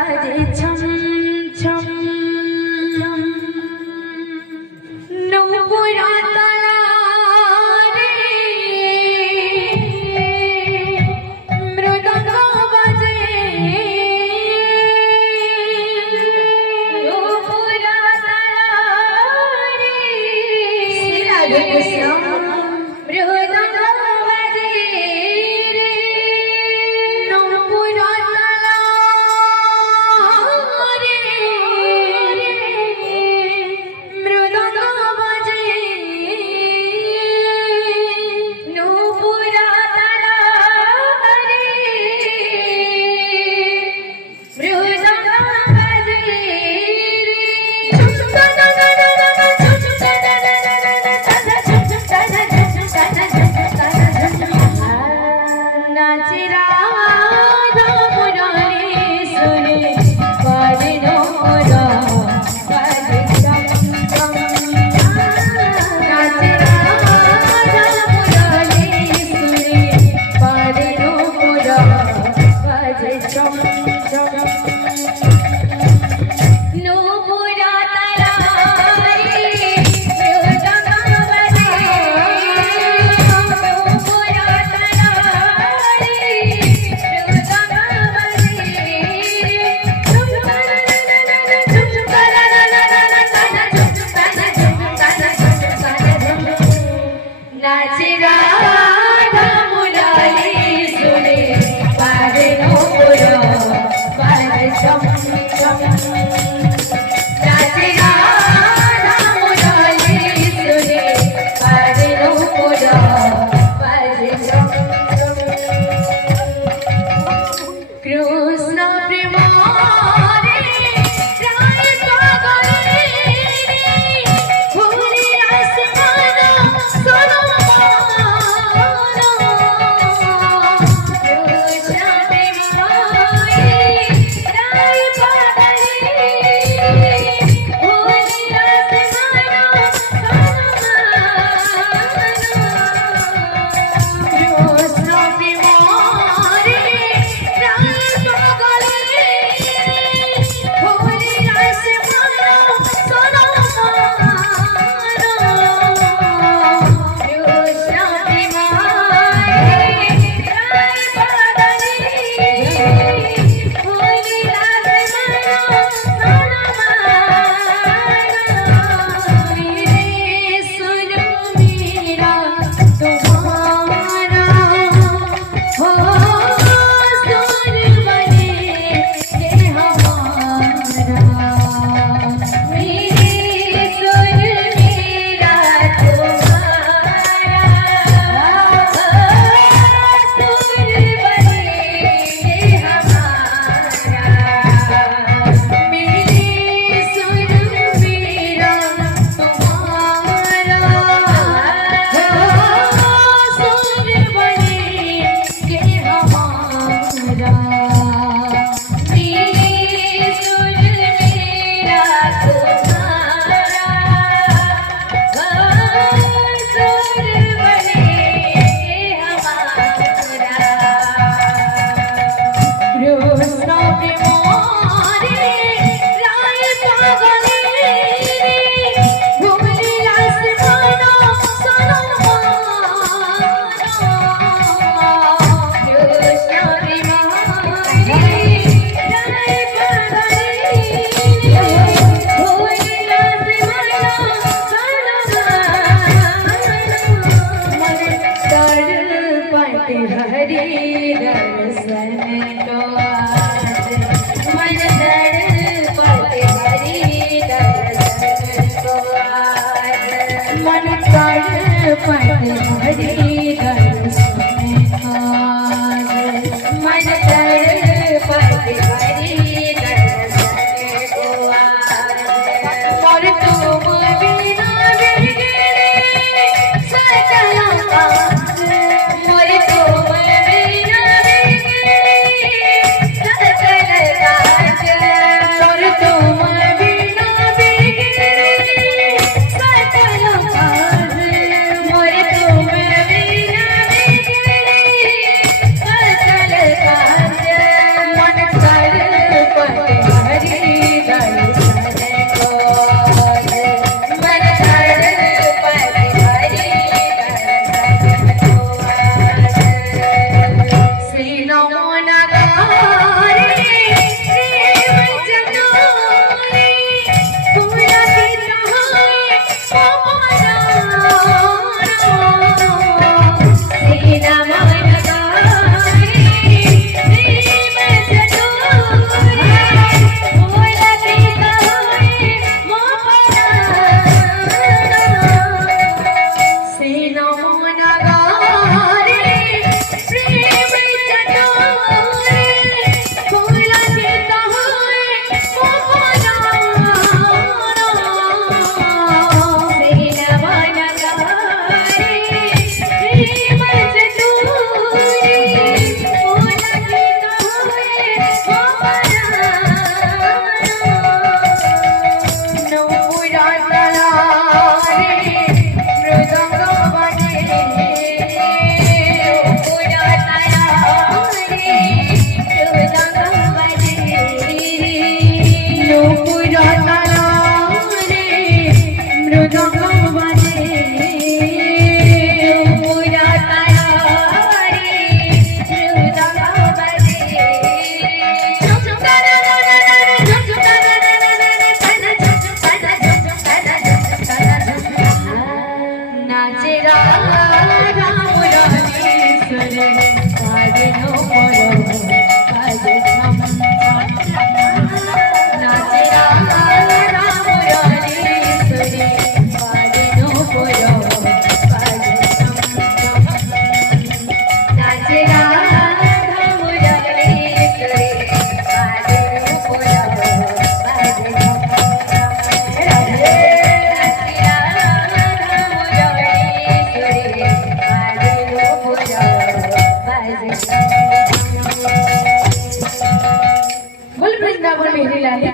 বাজে ছম ছম নূপুর তলা রে মৃদঙ্গ বাজে নূপুর তলা রে রাধে কৃষ্ণ মৃদঙ্গ বাজে রে নূপুর তলা রে মৃদঙ্গ বাজে নূপুর তলা রে মৃদঙ্গ বাজে নাচে রাধা মুরারি সুরে বাজে নোরা বাজে চম চম নাচে রাধা মুরারি সুরে বাজে নোরা বাজে চম চম নূপুরা তলা রে মৃদঙ্গ বাজে নূপুরা তলা রে মৃদঙ্গ বাজে নাচে রাধা মুরারি সুরে বাজে নোরা বাজে চম চম নাচে রাধা মুরারি সুরে বাজে নোরা বাজে চম চম কৃষ্ণ প্রেম রে রায় পাগল রে ভুলি আসমান সোনো কৃষ্ণ প্রেম রে রায় পাগল রে ভুলি আসমান কৃষ্ণ প্রেম রে রায় পাগল রে ভুলি আসমান সোনো কৃষ্ণ প্রেম রে রায় পাগল রে ভুলি আসমান मेरे सुन मेरा तुम्हारा हो सुन बने ये हमारा मेरे सुन मेरा तुम्हारा सुन बने ये हमारा मेरे सुन मेरा तुम्हारा सुन बने के हमारा मेरे सुन मेरा तुम्हारा सुन बने के हमारा कृष्ण प्रेम रे राय पागल रे भुली आसमान सोनो कृष्ण प्रेम रे राय पागल रे भुली आसमान सोनो मन तड़पते हरि दर्शन को आज मन तड़पते हरि दर्शन को आज मन तड़पते हरि दर्शन को आज मन तड़पते हरि दर्शन को आज और तुम बिना बिगड़े सकल काज मोरे तुम बिना बिगड़े सकल काज और तुम बिना बिगड़े सकल काज मोरे तुम बिना आहे